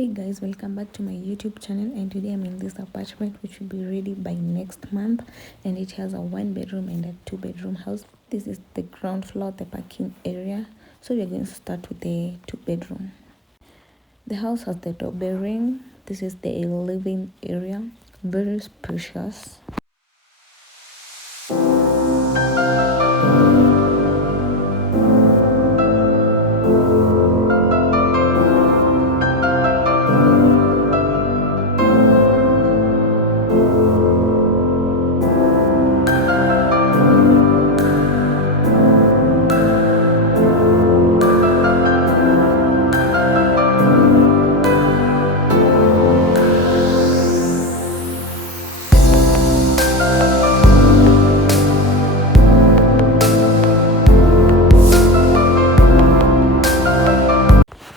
Hey guys, welcome back to my YouTube channel, and today I'm in this apartment which will be ready by next month, and it has a 1-bedroom and a 2-bedroom house. This is the ground floor, the parking area. So we're going to start with the 2-bedroom. The house has the doorbell ring. This is the living area, very spacious.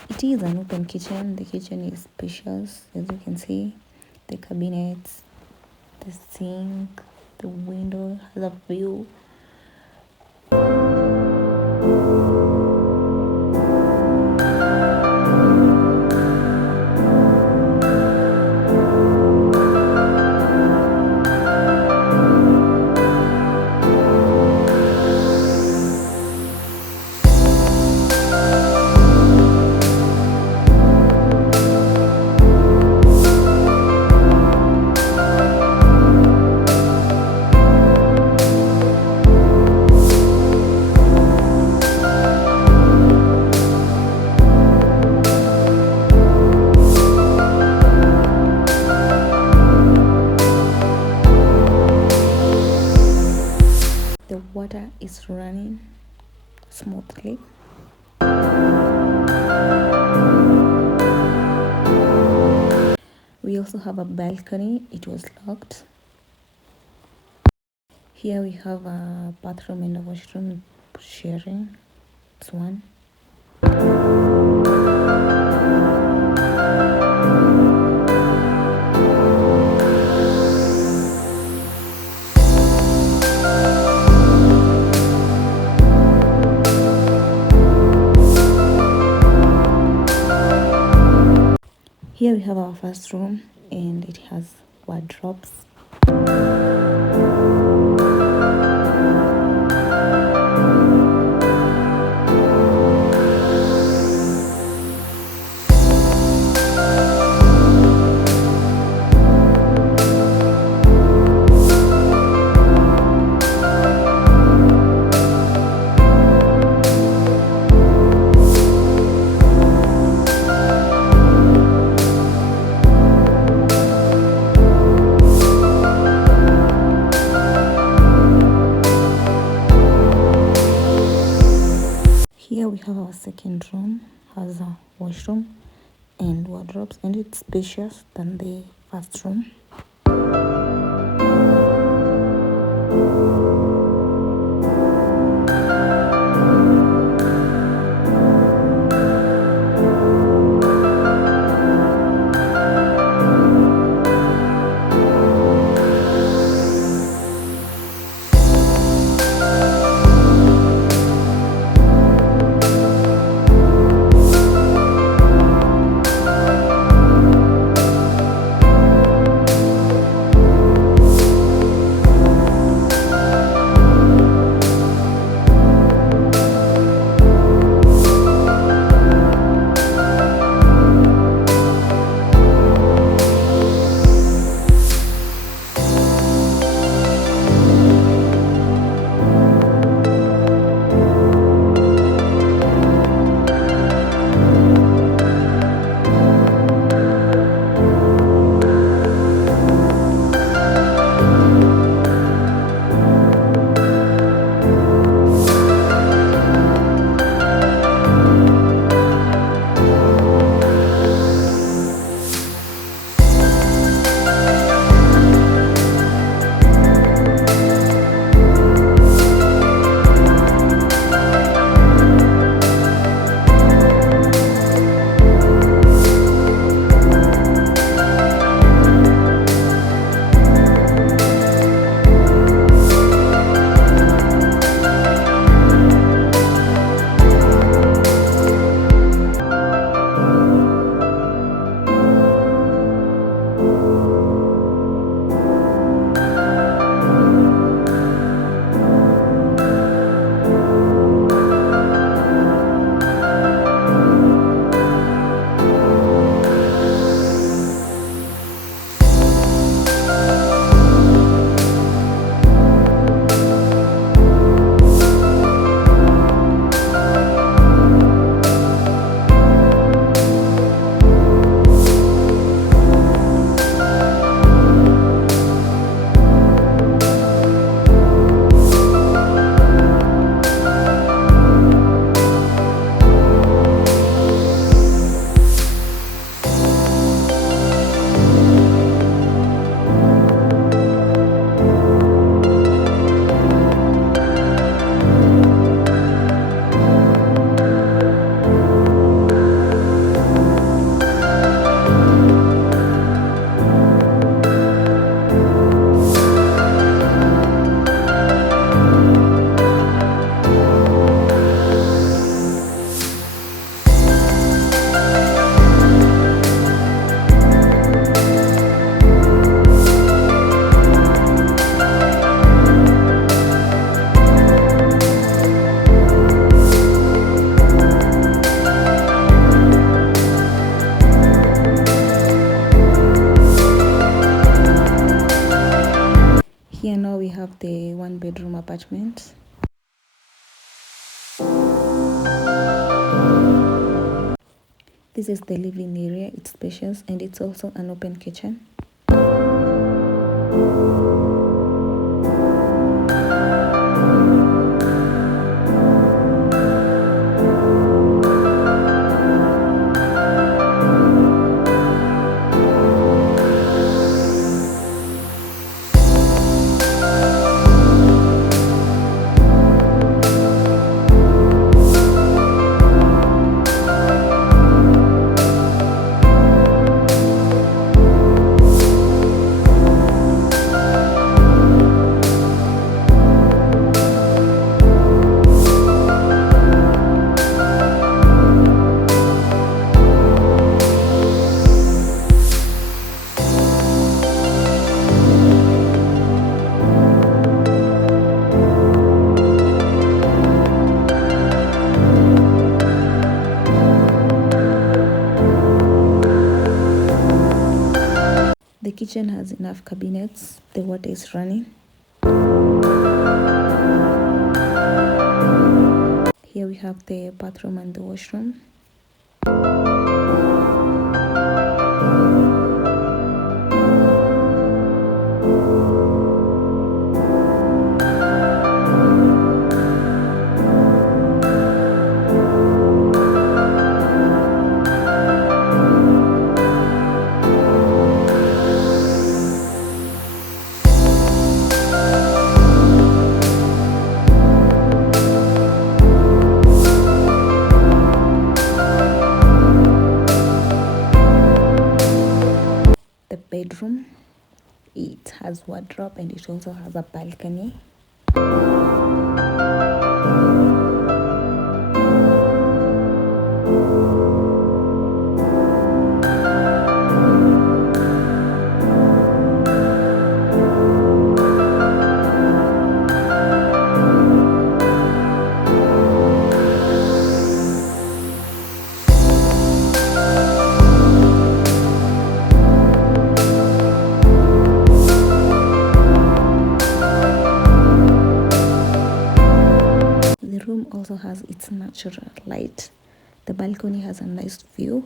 It is an open kitchen. The kitchen is spacious, as you can see. The cabinets, the sink, the window has a view. The water is running smoothly. We also have a balcony. It was locked. Here we have a bathroom and a washroom sharing. It's one. Here we have our first room, and it has wardrobes. Here we have our second room, has a washroom and wardrobes, and it's spacious than the first room. have the 1-bedroom apartment. This is the living area. It's spacious and it's also an open kitchen. The kitchen has enough cabinets. The water is running. Here we have the bathroom and the washroom. The bedroom, it has wardrobe and it also has a balcony. The room also has its natural light. The balcony has a nice view.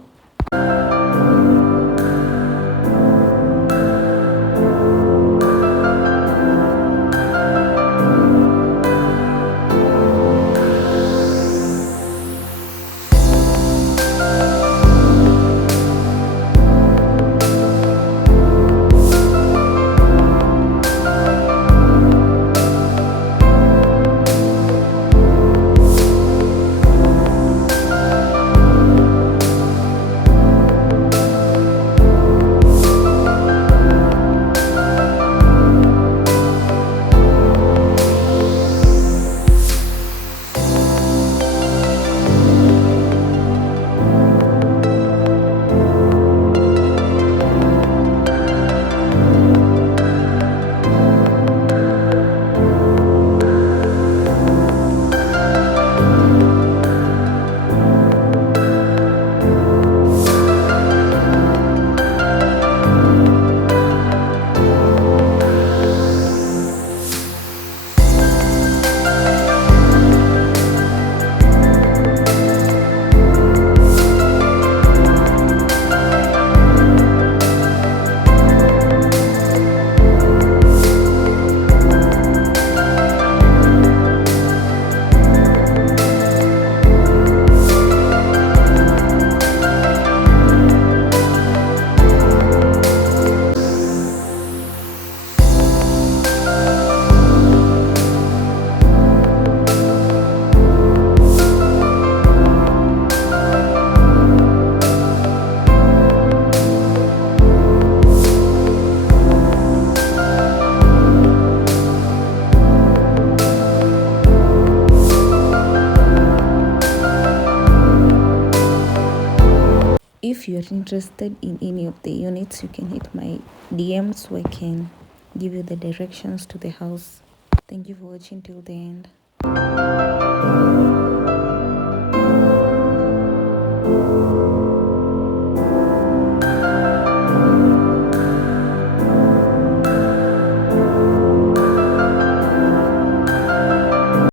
If you're interested in any of the units, you can hit my DM so I can give you the directions to the house. Thank you for watching till the end.